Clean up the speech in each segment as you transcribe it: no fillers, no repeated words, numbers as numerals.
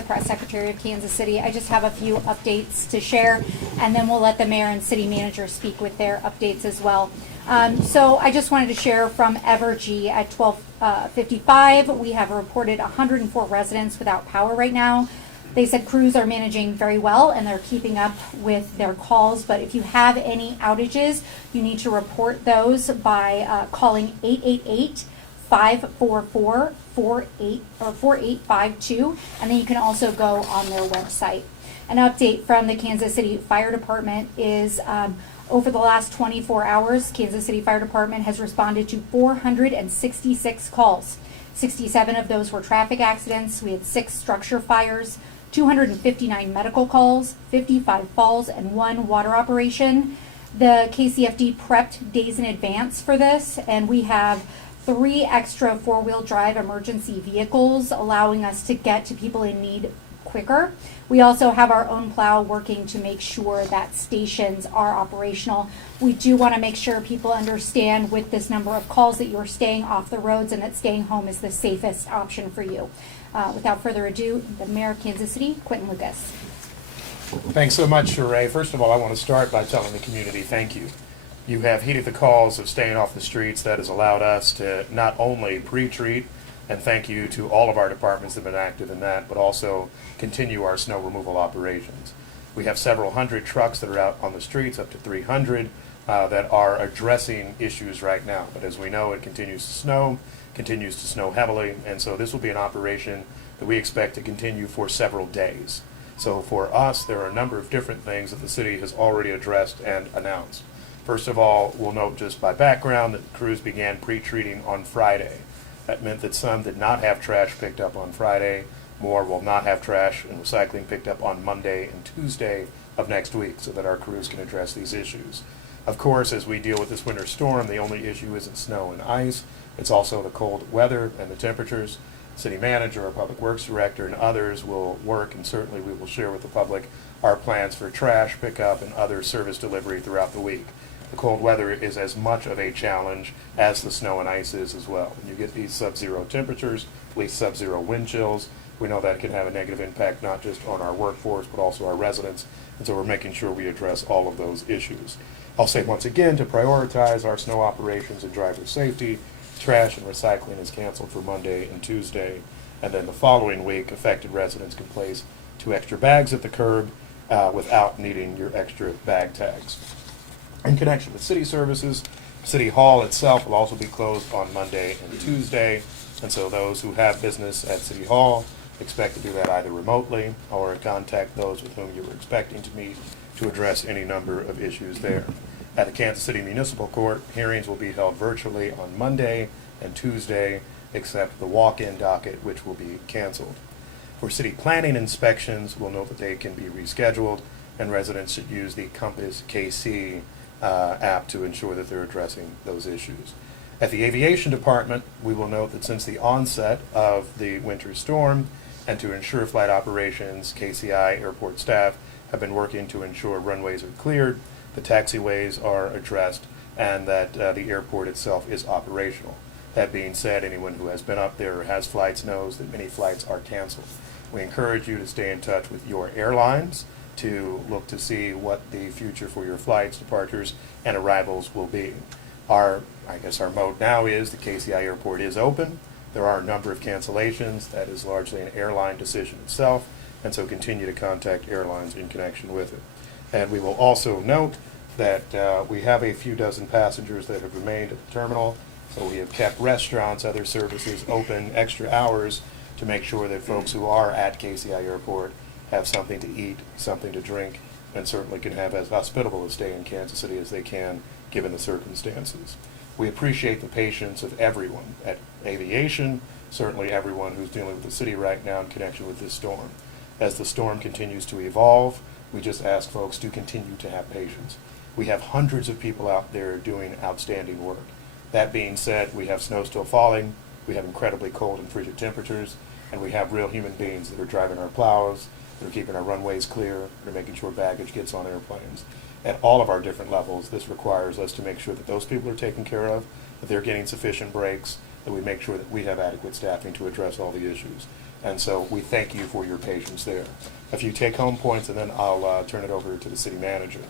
the press secretary of Kansas City. I just have a few updates to share, and then we'll let the mayor and city manager speak with their updates as well. So I just wanted to share from Evergy at 12:55. We have reported 104 residents without power right now. They said crews are managing very well and they're keeping up with their calls, but if you have any outages, you need to report those by calling 888-544-4852, and then you can also go on their website. An update from the Kansas City Fire Department is over the last 24 hours, Kansas City Fire Department has responded to 466 calls. 67 of those were traffic accidents. We had 6 structure fires, 259 medical calls, 55 falls, and 1 water operation. The KCFD prepped days in advance for this, and we have 3 extra 4-wheel drive emergency vehicles, allowing us to get to people in need quicker. We also have our own plow working to make sure that stations are operational. We do want to make sure people understand with this number of calls that you're staying off the roads and that staying home is the safest option for you. Without further ado, the Mayor of Kansas City, Quentin Lucas. Thanks so much, Sheree. First of all, I want to start by telling the community thank you. You have heeded the calls of staying off the streets. That has allowed us to not only pre-treat, and thank you to all of our departments that have been active in that, but also continue our snow removal operations. We have several hundred trucks that are out on the streets, up to 300, that are addressing issues right now. But as we know, it continues to snow heavily, and so this will be an operation that we expect to continue for several days. So for us, there are a number of different things that the city has already addressed and announced. First of all, we'll note just by background that crews began pre-treating on Friday. That meant that some did not have trash picked up on Friday. More will not have trash and recycling picked up on Monday and Tuesday of next week so that our crews can address these issues. Of course, as we deal with this winter storm, the only issue isn't snow and ice. It's also the cold weather and the temperatures. City manager, our public works director, and others will work, and certainly we will share with the public our plans for trash pickup and other service delivery throughout the week. The cold weather is as much of a challenge as the snow and ice is as well. When you get these sub-zero temperatures, at least sub-zero wind chills, we know that can have a negative impact not just on our workforce but also our residents, and so we're making sure we address all of those issues. I'll say once again, to prioritize our snow operations and driver safety, trash and recycling is canceled for Monday and Tuesday, and then the following week, affected residents can place 2 extra bags at the curb without needing your extra bag tags. In connection with city services, City Hall itself will also be closed on Monday and Tuesday, and so those who have business at City Hall expect to do that either remotely or contact those with whom you were expecting to meet to address any number of issues there. At the Kansas City Municipal Court, hearings will be held virtually on Monday and Tuesday, except the walk-in docket, which will be canceled. For city planning inspections, we'll note that they can be rescheduled, and residents should use the Compass KC app to ensure that they're addressing those issues. At the aviation department, we will note that since the onset of the winter storm and to ensure flight operations, KCI airport staff have been working to ensure runways are cleared, the taxiways are addressed, and that the airport itself is operational. That being said, anyone who has been up there or has flights knows that many flights are canceled. We encourage you to stay in touch with your airlines to look to see what the future for your flights, departures, and arrivals will be. Our mode now is the KCI airport is open. There are a number of cancellations. That is largely an airline decision itself, and so continue to contact airlines in connection with it. And we will also note that we have a few dozen passengers that have remained at the terminal, so we have kept restaurants, other services open extra hours to make sure that folks who are at KCI airport have something to eat, something to drink, and certainly can have as hospitable a stay in Kansas City as they can given the circumstances. We appreciate the patience of everyone at aviation, certainly everyone who's dealing with the city right now in connection with this storm. As the storm continues to evolve, we just ask folks to continue to have patience. We have hundreds of people out there doing outstanding work. That being said, we have snow still falling, we have incredibly cold and frigid temperatures, and we have real human beings that are driving our plows, that are keeping our runways clear, that are making sure baggage gets on airplanes. At all of our different levels, this requires us to make sure that those people are taken care of, that they're getting sufficient breaks, that we make sure that we have adequate staffing to address all the issues. And so we thank you for your patience there. A few take-home points, and then I'll turn it over to the city manager.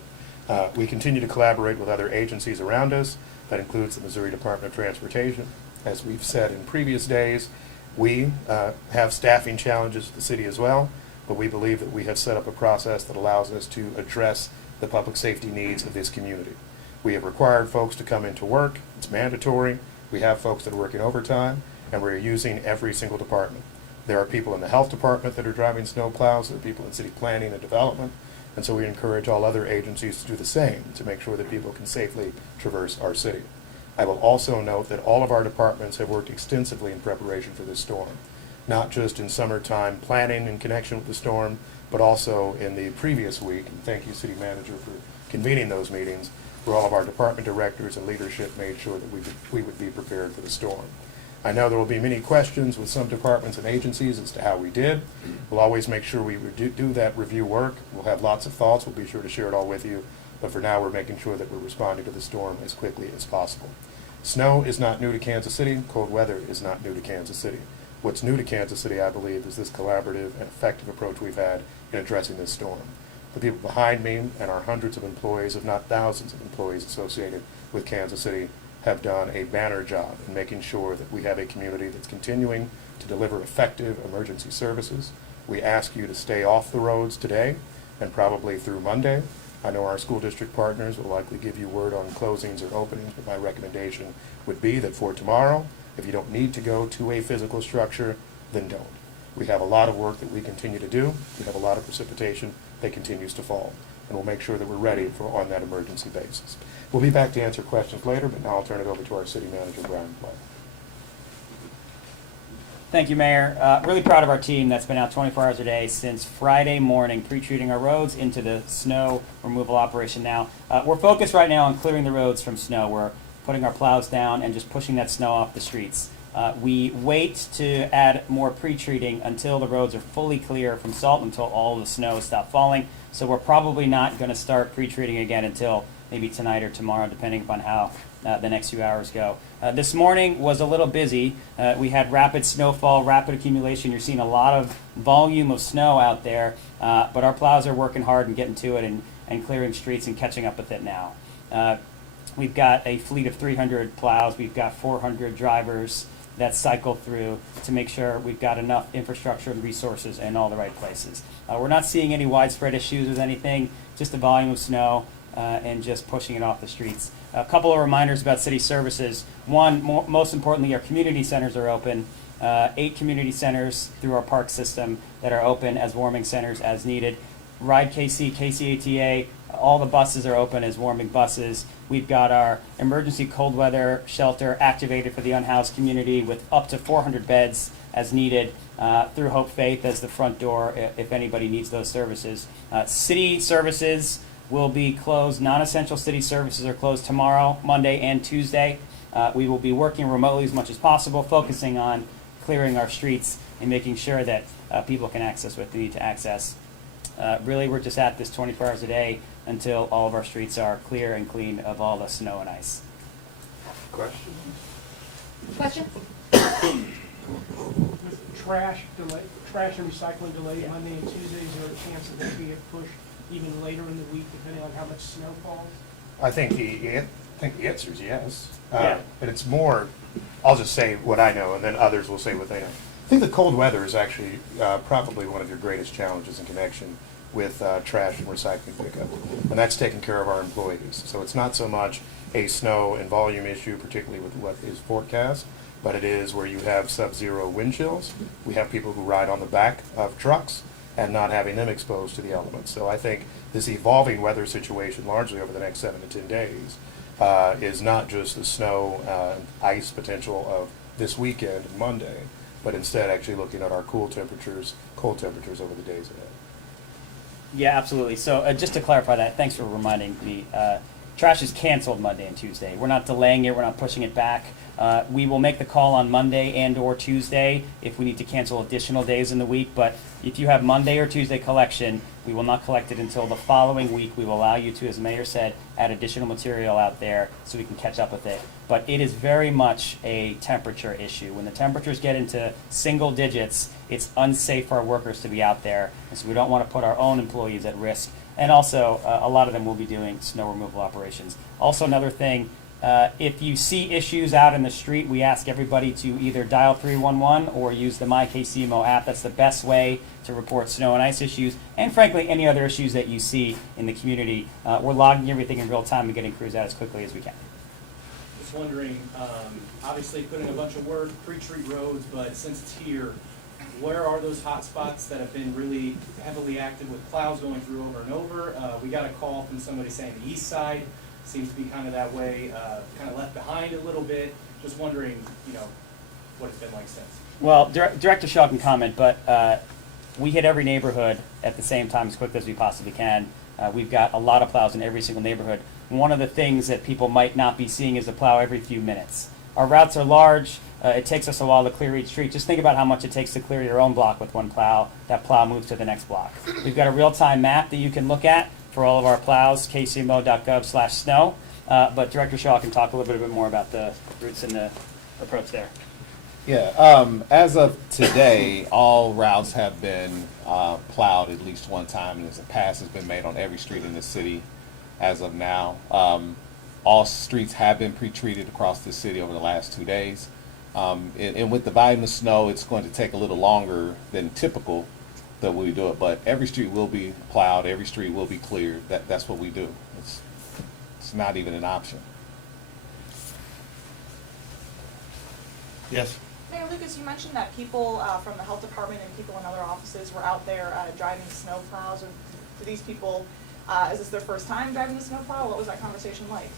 We continue to collaborate with other agencies around us. That includes the Missouri Department of Transportation. As we've said in previous days, we have staffing challenges at the city as well, but we believe that we have set up a process that allows us to address the public safety needs of this community. We have required folks to come into work. It's mandatory. We have folks that are working overtime, and we're using every single department. There are people in the health department that are driving snow plows. There are people in city planning and development. And so we encourage all other agencies to do the same to make sure that people can safely traverse our city. I will also note that all of our departments have worked extensively in preparation for this storm, not just in summertime planning in connection with the storm, but also in the previous week. And thank you, City Manager, for convening those meetings where all of our department directors and leadership made sure that we would be prepared for the storm. I know there will be many questions with some departments and agencies as to how we did. We'll always make sure we do that review work. We'll have lots of thoughts. We'll be sure to share it all with you. But for now, we're making sure that we're responding to the storm as quickly as possible. Snow is not new to Kansas City. Cold weather is not new to Kansas City. What's new to Kansas City, I believe, is this collaborative and effective approach we've had in addressing this storm. The people behind me and our hundreds of employees, if not thousands of employees associated with Kansas City, have done a banner job in making sure that we have a community that's continuing to deliver effective emergency services. We ask you to stay off the roads today and probably through Monday. I know our school district partners will likely give you word on closings or openings, but my recommendation would be that for tomorrow, if you don't need to go to a physical structure, then don't. We have a lot of work that we continue to do. We have a lot of precipitation that continues to fall, and we'll make sure that we're ready for on that emergency basis. We'll be back to answer questions later, but now I'll turn it over to our city manager, Brian Clay. Thank you, Mayor. Really proud of our team that's been out 24 hours a day since Friday morning, pre-treating our roads into the snow removal operation now. We're focused right now on clearing the roads from snow. We're putting our plows down and just pushing that snow off the streets. We wait to add more pre-treating until the roads are fully clear from salt, until all the snow stops falling. So we're probably not going to start pre-treating again until maybe tonight or tomorrow, depending upon how the next few hours go. This morning was a little busy. We had rapid snowfall, rapid accumulation. You're seeing a lot of volume of snow out there, but our plows are working hard and getting to it and clearing streets and catching up with it now. We've got a fleet of 300 plows. We've got 400 drivers that cycle through to make sure we've got enough infrastructure and resources in all the right places. We're not seeing any widespread issues with anything, just the volume of snow and just pushing it off the streets. A couple of reminders about city services. One, most importantly, our community centers are open. 8 community centers through our park system that are open as warming centers as needed. Ride KC, KCATA, all the buses are open as warming buses. We've got our emergency cold weather shelter activated for the unhoused community with up to 400 beds as needed through Hope Faith as the front door if anybody needs those services. City services will be closed. Non-essential city services are closed tomorrow, Monday, and Tuesday. We will be working remotely as much as possible, focusing on clearing our streets and making sure that people can access what they need to access. Really, we're just at this 24 hours a day until all of our streets are clear and clean of all the snow and ice. Questions? Questions? With trash and recycling delayed Monday and Tuesday, is there a chance that that could get pushed even later in the week, depending on how much snow falls? I think the answer is yes. Yeah. And it's more, I'll just say what I know, and then others will say what they know. I think the cold weather is actually probably one of your greatest challenges in connection with trash and recycling pickup, and that's taking care of our employees. So it's not so much a snow and volume issue, particularly with what is forecast, but it is where you have sub-zero wind chills. We have people who ride on the back of trucks and not having them exposed to the elements. So I think this evolving weather situation, largely over the next 7 to 10 days, is not just the snow and ice potential of this weekend and Monday, but instead actually looking at our cold temperatures over the days ahead. Yeah, absolutely. So just to clarify that, thanks for reminding me. trash is canceled Monday and Tuesday. We're not delaying it. We're not pushing it back. We will make the call on Monday and or Tuesday if we need to cancel additional days in the week. But if you have Monday or Tuesday collection, we will not collect it until the following week. We will allow you to, as the mayor said, add additional material out there so we can catch up with it. But it is very much a temperature issue. When the temperatures get into single digits, it's unsafe for our workers to be out there. And so we don't want to put our own employees at risk. And also, a lot of them will be doing snow removal operations. Also, another thing, if you see issues out in the street, we ask everybody to either dial 311 or use the My KCMO app. That's the best way to report snow and ice issues, and frankly, any other issues that you see in the community. We're logging everything in real time and getting crews out as quickly as we can. Just wondering, obviously put in a bunch of work, pre-treat roads, but since it's here, where are those hot spots that have been really heavily active with plows going through over and over? We got a call from somebody saying the east side seems to be kind of that way, kind of left behind a little bit. Just wondering, what it's been like since. Well, Director Shaw can comment, but we hit every neighborhood at the same time as quickly as we possibly can. We've got a lot of plows in every single neighborhood. One of the things that people might not be seeing is a plow every few minutes. Our routes are large. It takes us a while to clear each street. Just think about how much it takes to clear your own block with one plow. That plow moves to the next block. We've got a real-time map that you can look at for all of our plows, kcmo.gov/snow. But Director Shaw can talk a little bit more about the routes and the approach there. Yeah, as of today, all routes have been plowed at least one time, and a pass has been made on every street in the city as of now. All streets have been pre-treated across the city over the last 2 days. And with the volume of snow, it's going to take a little longer than typical that we do it, but every street will be plowed, every street will be cleared. That's what we do. It's not even an option. Yes. Mayor Lucas, you mentioned that people from the health department and people in other offices were out there driving snow plows. Do these people, is this their first time driving the snow plow? What was that conversation like?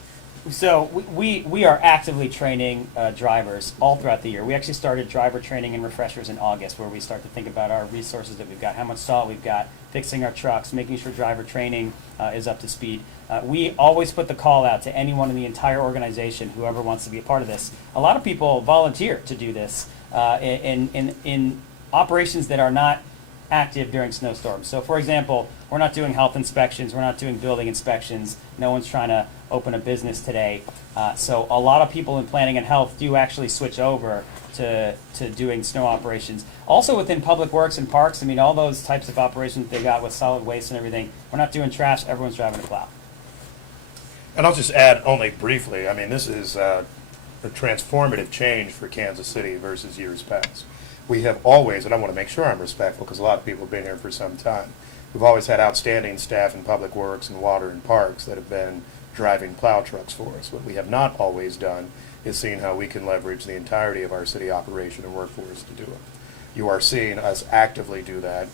So we are actively training drivers all throughout the year. We actually started driver training and refreshers in August, where we start to think about our resources that we've got, how much salt we've got, fixing our trucks, making sure driver training is up to speed. We always put the call out to anyone in the entire organization, whoever wants to be a part of this. A lot of people volunteer to do this in operations that are not active during snowstorms. So for example, we're not doing health inspections, we're not doing building inspections, no one's trying to open a business today. So a lot of people in planning and health do actually switch over to doing snow operations. Also within public works and parks, I mean, all those types of operations they got with solid waste and everything, we're not doing trash, everyone's driving a plow. And I'll just add only briefly, I mean, this is a transformative change for Kansas City versus years past. We have always, and I want to make sure I'm respectful because a lot of people have been here for some time, we've always had outstanding staff in public works and water and parks that have been driving plow trucks for us. What we have not always done is seen how we can leverage the entirety of our city operation and workforce to do it. You are seeing us actively do that,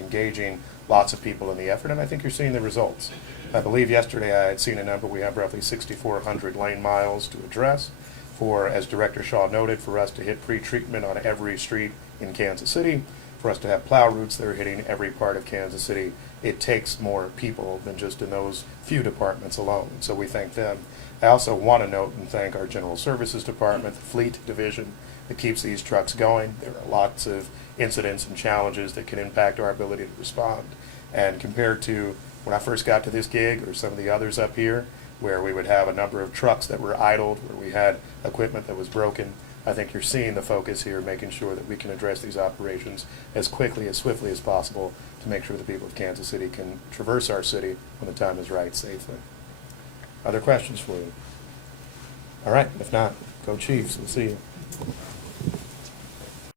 engaging lots of people in the effort, and I think you're seeing the results. I believe yesterday I had seen a number, we have roughly 6,400 lane miles to address for, as Director Shaw noted, for us to hit pre-treatment on every street in Kansas City, for us to have plow routes that are hitting every part of Kansas City. It takes more people than just in those few departments alone, so we thank them. I also want to note and thank our General Services Department, the Fleet Division, that keeps these trucks going. There are lots of incidents and challenges that can impact our ability to respond. And compared to when I first got to this gig or some of the others up here, where we would have a number of trucks that were idled, where we had equipment that was broken, I think you're seeing the focus here, making sure that we can address these operations as quickly, as swiftly as possible to make sure the people of Kansas City can traverse our city when the time is right safely. Other questions for you? All right, if not, go Chiefs. We'll see you.